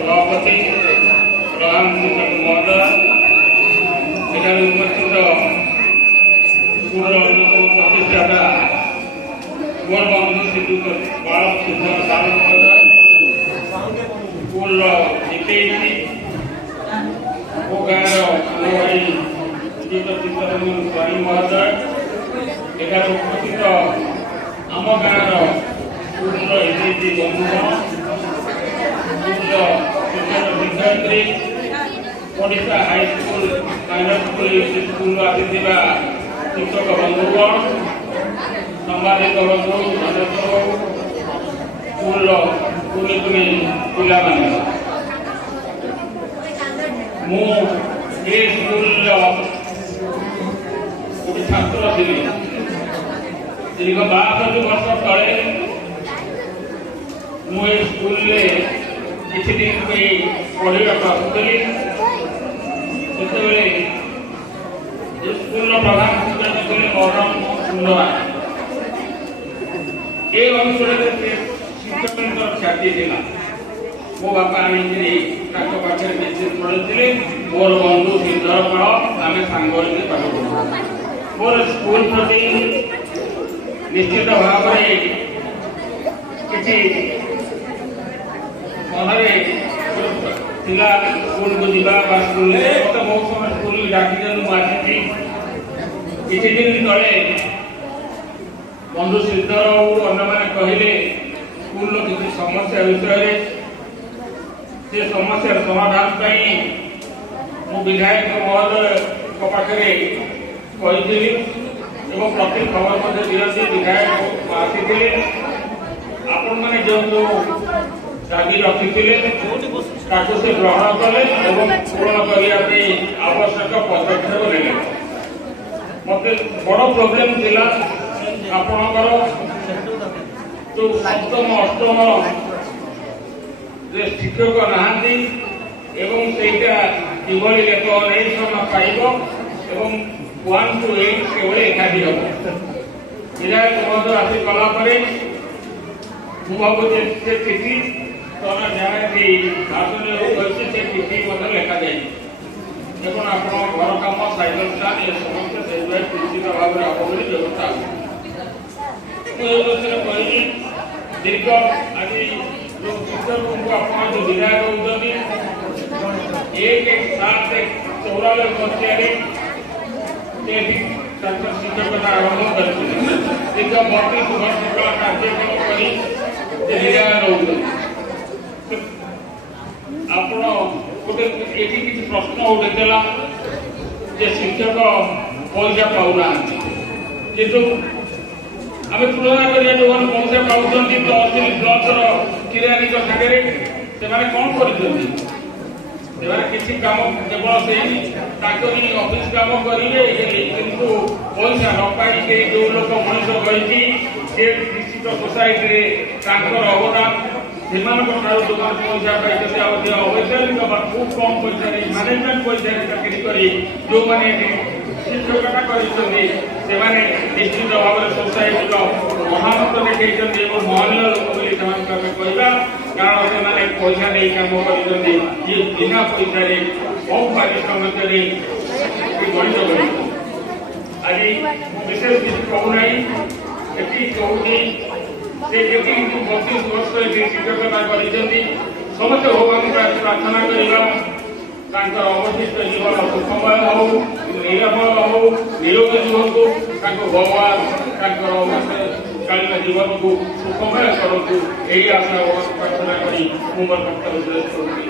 সভাপতি প্রধান শিক্ষক মহোদয়, এখানে উপস্থিত স্কুলের অন্যতম প্রতিষ্ঠাতা ମୋର ବନ୍ଧୁ ଶ୍ରୀଯୁକ୍ତ ବାଳ ସୁନ୍ଦର ସାମନ୍ତରାୟ, ସ୍କୁଲର ଶିକ୍ଷୟିତ୍ରୀ ଓ ଗାଁର ଭାଇ ଶ୍ରୀଯୁକ୍ତ ଚିତ୍ତରଞ୍ଜନ ସ୍ୱାଇଁ ମହୋଦୟ, ଏଠାରେ ଉପସ୍ଥିତ ଆମ ଗାଁର ସ୍କୁଲର ଏମିତି ବନ୍ଧୁଗଣ, ସ୍କୁଲର ଶିକ୍ଷକ ଶିକ୍ଷୟିତ୍ରୀ, ଓଡ଼ିଶା ହାଇସ୍କୁଲ ମାଇନର ସ୍କୁଲ ଆସିଥିବା ଶିକ୍ଷକ ବନ୍ଧୁଗଣ, ସାମ୍ବାଦିକ ବନ୍ଧୁ, ସ୍କୁଲର କୁନି ପିଲାମାନେ, ମୁଁ ଏ ସ୍କୁଲର ଗୋଟେ ଛାତ୍ର ଥିଲି। ଦୀର୍ଘ 62 ବର୍ଷ ତଳେ ମୁଁ ଏ ସ୍କୁଲରେ କିଛି ଦିନ ପାଇଁ ପଢ଼ିବାକୁ ଆସୁଥିଲି। ସେତେବେଳେ ଏ ସ୍କୁଲର ପ୍ରଧାନ ଶିକ୍ଷକ ଥିଲେ ମରମ ସୁନ୍ଦର। ଏ ଅଞ୍ଚଳରେ ଶିକ୍ଷକଙ୍କର ଖ୍ୟାତି ଥିଲା। ମୋ ବାପା ଆଣିକିରି ତାଙ୍କ ପାଖରେ କିଛି ପଢ଼ିଥିଲେ। ମୋର ବନ୍ଧୁ ସିଦ୍ଧର ପାଳ, ଆମେ ସାଙ୍ଗ ହେଇକି ପାଠ ପଢ଼ୁ। ମୋର ସ୍କୁଲ ପ୍ରତି ନିଶ୍ଚିତ ଭାବରେ କିଛି ମନରେ ଥିଲା। ସ୍କୁଲକୁ ଯିବା ବା ସ୍କୁଲରେ ମତେ ବହୁତ ସମୟ ସ୍କୁଲକୁ ଡାକିଛନ୍ତି, ମୁଁ ଆସିଛି। କିଛି ଦିନ ତଳେ ବନ୍ଧୁ ସିଦ୍ଧର ଓ ଅନ୍ୟମାନେ କହିଲେ ସ୍କୁଲର କିଛି ସମସ୍ୟା ବିଷୟରେ। ସେ ସମସ୍ୟାର ସମାଧାନ ପାଇଁ ମୁଁ ବିଧାୟକ ମହୋଦୟଙ୍କ ପାଖରେ କହିଥିଲି ଏବଂ ପ୍ରତି ଖବର ମଧ୍ୟ ଦିଅନ୍ତି। ବିଧାୟକ ଆସିଥିଲେ। ଆପଣମାନେ ଯେଉଁ ଦାବି ରଖିଥିଲେ ତାକୁ ସେ ଗ୍ରହଣ କଲେ ଏବଂ ପୂରଣ କରିବା ପାଇଁ ଆବଶ୍ୟକ ପଦକ୍ଷେପ ନେଲେ। ମୋତେ ବଡ଼ ପ୍ରୋବ୍ଲେମ ଥିଲା ଆପଣଙ୍କର ଯୋଉ 7ମ 8ମରେ ଶିକ୍ଷକ ନାହାନ୍ତି ଏବଂ ସେଇଟା କିଭଳି ଏକ ନିର୍ଣ୍ଣୟ ପାଇବ ଏବଂ 1 to 8 କେବଳ ଏକାଠି ହେବ। ବିଧାୟକ ମହୋଦୟ ଆସି ଗଲା ପରେ ମୁଁ ଭାବୁଛି ସେ ଚିଠି ତମେ ଯାହାକି ଭାଷଣରେ କହିଛି ସେ ଚିଠି ମଧ୍ୟ ଲେଖାଯାଇଛି ଏବଂ ଆପଣ ଘର କାମ, ସାଇକେଲ ଷ୍ଟାଣ୍ଡ ଏ ସମସ୍ତେ ସେଇଭଳି ନିଶ୍ଚିତ ଭାବରେ ହେବ ବୋଲି ବ୍ୟବସ୍ଥା ଅଛି। ମୁଁ ଏ ବିଷୟରେ କହିଲି। ଦୀର୍ଘ ଆଜି ଯେଉଁ ଶିକ୍ଷକଙ୍କୁ ଆପଣ ଯେଉଁ ବିଧାୟକ ହେଉଛନ୍ତି 1/7/94 ମସିହାରେ ସେ ତାଙ୍କ ଶିକ୍ଷକତା ଆରମ୍ଭ କରିଥିଲେ। ଦୀର୍ଘ 32 ବର୍ଷ କାଳ କାର୍ଯ୍ୟକ୍ରମ କରି ସେ ବିଧାୟକ ରହୁଛନ୍ତି। ଆପଣ ଗୋଟେ ଏଠି କିଛି ପ୍ରଶ୍ନ ଉଠିଥିଲା ଯେ ଶିକ୍ଷକ ପଇସା ପାଉନାହାନ୍ତି, କିନ୍ତୁ ଆମେ ତୁଳନା କରିବା ଯେଉଁମାନେ ପଇସା ପାଉଛନ୍ତି ତହସିଲ ବ୍ଲକର କିରାନୀଙ୍କ ସାଙ୍ଗରେ ସେମାନେ କ'ଣ କରିଛନ୍ତି? ସେମାନେ କିଛି କାମ କେବଳ ସେଇ ତାଙ୍କରି ଅଫିସ କାମ କରିବେ, କିନ୍ତୁ ପଇସା ନ ପାଇକି ଯେଉଁ ଲୋକ ମଣିଷ କରିଛି ସେ ନିଶ୍ଚିତ ସୋସାଇଟିରେ ତାଙ୍କର ଅବଦାନ, ସେମାନଙ୍କ ଠାରୁ ଯେଉଁମାନେ ପଇସା ପାଇଛନ୍ତି ଆଉ ଯେ ଅବୈଚାରିକ ବା ଖୁବ୍ କମ୍ ପଇସାରେ ମ୍ୟାନେଜମେଣ୍ଟ ପଇସାରେ ଚାକିରି କରି ଯେଉଁମାନେ ଶିକ୍ଷକତା କରିଛନ୍ତି ସେମାନେ ନିଶ୍ଚିତ ଭାବରେ ସୋସାଇଟିର ମହାମତ ଦେଖାଇଛନ୍ତି ଏବଂ ମହନୀୟ ଲୋକ ବୋଲି ସେମାନଙ୍କୁ ଆମେ କହିବା। କାରଣ ସେମାନେ ପଇସା ନେଇ କାମ କରିଛନ୍ତି, ଯିଏ ବିନା ପଇସାରେ ବହୁ ପାରିଶ୍ରମିକରେ ଗଣିତ କରିଛନ୍ତି। ଆଜି ମୁଁ ବିଶେଷ କିଛି କହୁନାହିଁ, ଏଠି କହୁଛି ସେ ଯେତିକି 32 ବର୍ଷ ଏଠି ଶିକ୍ଷକତା କରିଛନ୍ତି ସମସ୍ତେ ଭଗବାନଙ୍କୁ ପ୍ରାର୍ଥନା କରିବା ତାଙ୍କର ଅବଶିଷ୍ଟ ଜୀବନ ସୁଖମୟ ହଉ, ନିରାମୟ ହଉ, ନିରୋଗୀ ରୁହନ୍ତୁ। ତାଙ୍କୁ ଭଗବାନ ତାଙ୍କର ଅବଶିଷ୍ଟକାଳୀନ ଜୀବନକୁ ସୁଖମୟ କରନ୍ତୁ। ଏହି ଆଶା ପ୍ରାର୍ଥନା କରି ମୁଁ ମୋର ବକ୍ତବ୍ୟ ଶେଷ କରୁଛି।